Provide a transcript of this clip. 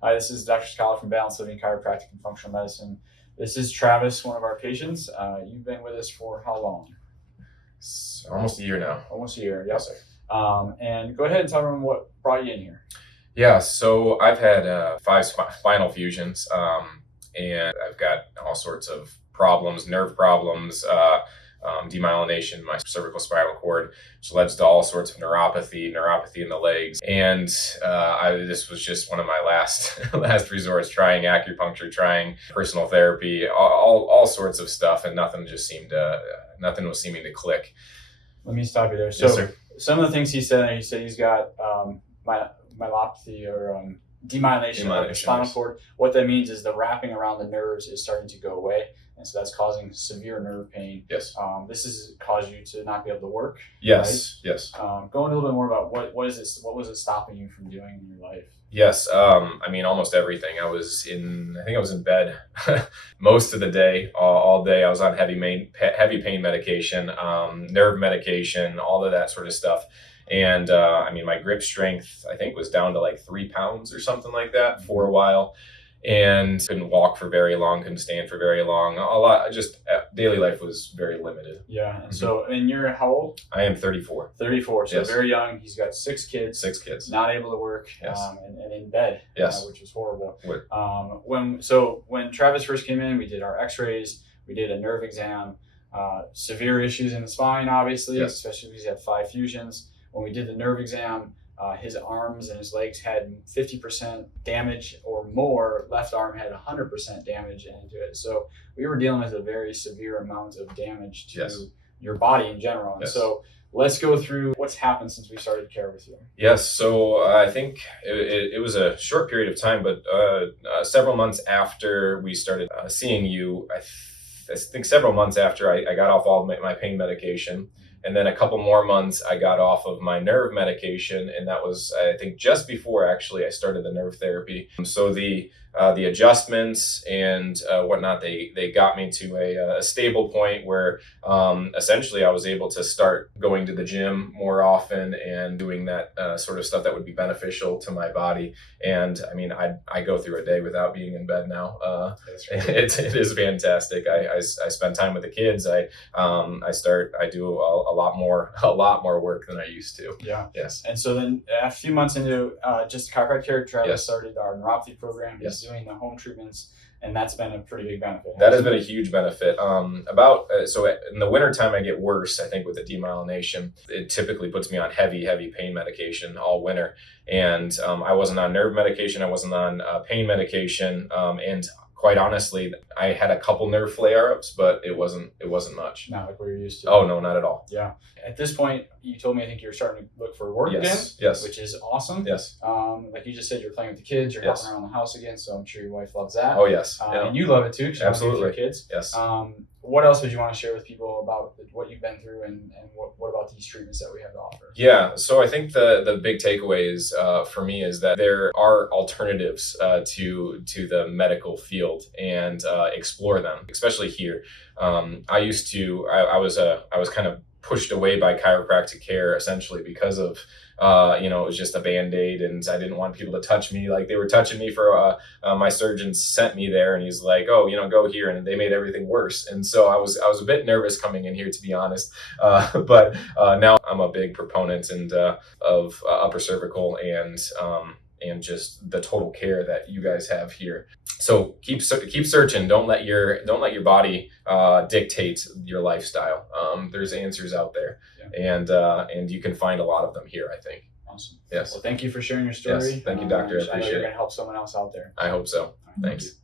Hi, this is Dr. Cicala from Balanced Living Chiropractic and Functional Medicine. This is Travis, one of our patients. You've been with us for how long? Almost a year now. Almost a year, Yes, yep. sir. And go ahead and tell everyone what brought you in here. Yeah, so I've had five spinal fusions, and I've got all sorts of problems, nerve problems, demyelination in my cervical spinal cord, which leads to all sorts of neuropathy in the legs. And this was just one of my last last resorts, trying acupuncture, trying personal therapy, all sorts of stuff, and nothing was seeming to click. Let me stop you there. Yes, sir. Some of the things he said he's got myelopathy or demyelination of the spinal cord. What that means is the wrapping around the nerves is starting to go away, and so that's causing severe nerve pain. Yes. This has caused you to not be able to work. Yes. Right? Yes. Go into a little bit more about what was it stopping you from doing in your life? Yes. I mean, almost everything. I think I was in bed most of the day, all day. I was on heavy pain medication, nerve medication, all of that sort of stuff. And I mean, my grip strength, I think, was down to like 3 pounds or something like that for a while. And couldn't walk for very long, couldn't stand for very long. Daily life was very limited. Yeah. And so, and you're how old? I am 34. 34. So yes. Very young. He's got 6 kids. 6 kids. Not able to work. Yes. And in bed. Yes. Which is horrible. When Travis first came in, we did our X-rays. We did a nerve exam. Severe issues in the spine, obviously, yes. Especially because he had 5 fusions. When we did the nerve exam, his arms and his legs had 50% damage or more. Left arm had 100% damage into it. So we were dealing with a very severe amount of damage to yes. your body in general. And yes. so let's go through what's happened since we started care with you. Yes. So I think it was a short period of time, but several months after we started seeing you, I think several months after I got off all my pain medication. And then a couple more months, I got off of my nerve medication, and that was, I think, just before actually I started the nerve therapy. So the adjustments and whatnot, they got me to a stable point where essentially I was able to start going to the gym more often and doing that sort of stuff that would be beneficial to my body. And I mean, I go through a day without being in bed now. It is fantastic. I spend time with the kids. I do a lot more work than I used to. Yeah. Yes. And so then a few months into just chiropractic care, Travis yes. started our neuropathy program. Yes. Doing the home treatments, and that's been a pretty big benefit. That has been a huge benefit. So in the wintertime, I get worse, I think, with the demyelination. It typically puts me on heavy pain medication all winter. And I wasn't on nerve medication. I wasn't on pain medication. And quite honestly, I had a couple nerve flare-ups, but it wasn't much. Not like what you're used to. Oh, no, not at all. Yeah. At this point, you told me I think you're starting to look for work yes. again, yes. which is awesome. Yes. Like you just said, you're playing with the kids, you're yes. helping around the house again, so I'm sure your wife loves that. Oh, yes. And you love it too, because absolutely. You're with your kids. Yes. What else would you want to share with people about what you've been through and what about these treatments that we have to offer? Yeah, so I think the big takeaways for me is that there are alternatives to the medical field, and explore them, especially here. I was kind of pushed away by chiropractic care essentially because of it was just a Band-Aid, and I didn't want people to touch me like they were touching me. For my surgeon sent me there, and he's like, oh, go here, and they made everything worse. And so I was a bit nervous coming in here, to be honest. But now I'm a big proponent of upper cervical and just the total care that you guys have here. So keep searching. Don't let your body dictate your lifestyle. There's answers out there, yeah. And you can find a lot of them here, I think. Awesome. Yes. Well, thank you for sharing your story. Yes. Thank you, doctor. I appreciate it. You're going to help someone else out there. I hope so. Thanks.